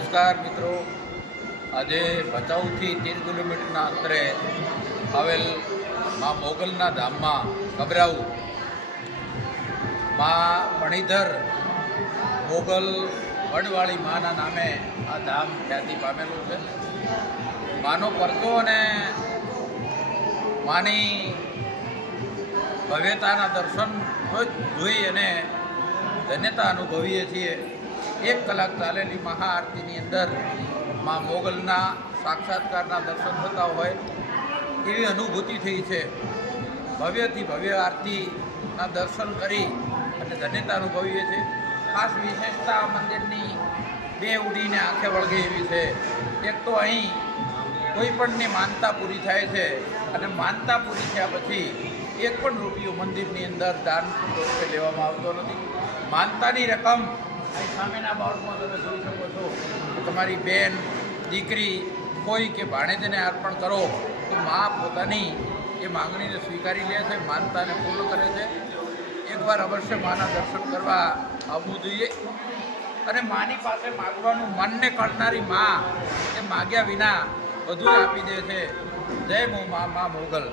નમસ્કાર મિત્રો, આજે ભચાઉથી 13 કિલોમીટરના અંતરે આવેલ મા મોગલના ધામમાં ગભરાઉ મા મણિધર મોગલ વડવાળી માના નામે આ ધામ ખ્યાતિ પામેલું છે. માનો પરતો અને માની ભવ્યતાના દર્શન જોઈ અને ધન્યતા અનુભવીએ છીએ. 1 કલાક ચાલેલી મહાઆરતીની અંદર મા મોગલના સાક્ષાત્કારના દર્શન થતા હોય એવી અનુભૂતિ થઈ છે. ભવ્યથી ભવ્ય આરતીના દર્શન કરી અને ધન્યતા અનુભવીએ છીએ. ખાસ વિશેષતા મંદિરની બે ઉડીને આંખે વળગે એવી છે. એક તો અહીં કોઈ પણની માનતા પૂરી થાય છે અને માનતા પૂરી થયા પછી 1 પણ રૂપિયો મંદિરની અંદર દાન રૂપે લેવામાં આવતો નથી. માનતાની રકમ અહીં સામેના બોર્ડમાં તમે જોઈ શકો છો કે તમારી બેન, દીકરી, કોઈ કે ભાણેજને અર્પણ કરો તો મા પોતાની એ માંગણીને સ્વીકારી લે છે, માનતાને પૂર્ણ કરે છે. એકવાર અવશ્ય માના દર્શન કરવા આવવું જોઈએ અને માની પાસે માગવાનું મનને કળનારી મા એ માગ્યા વિના બધું આપી દે છે. જય મા મોગલ.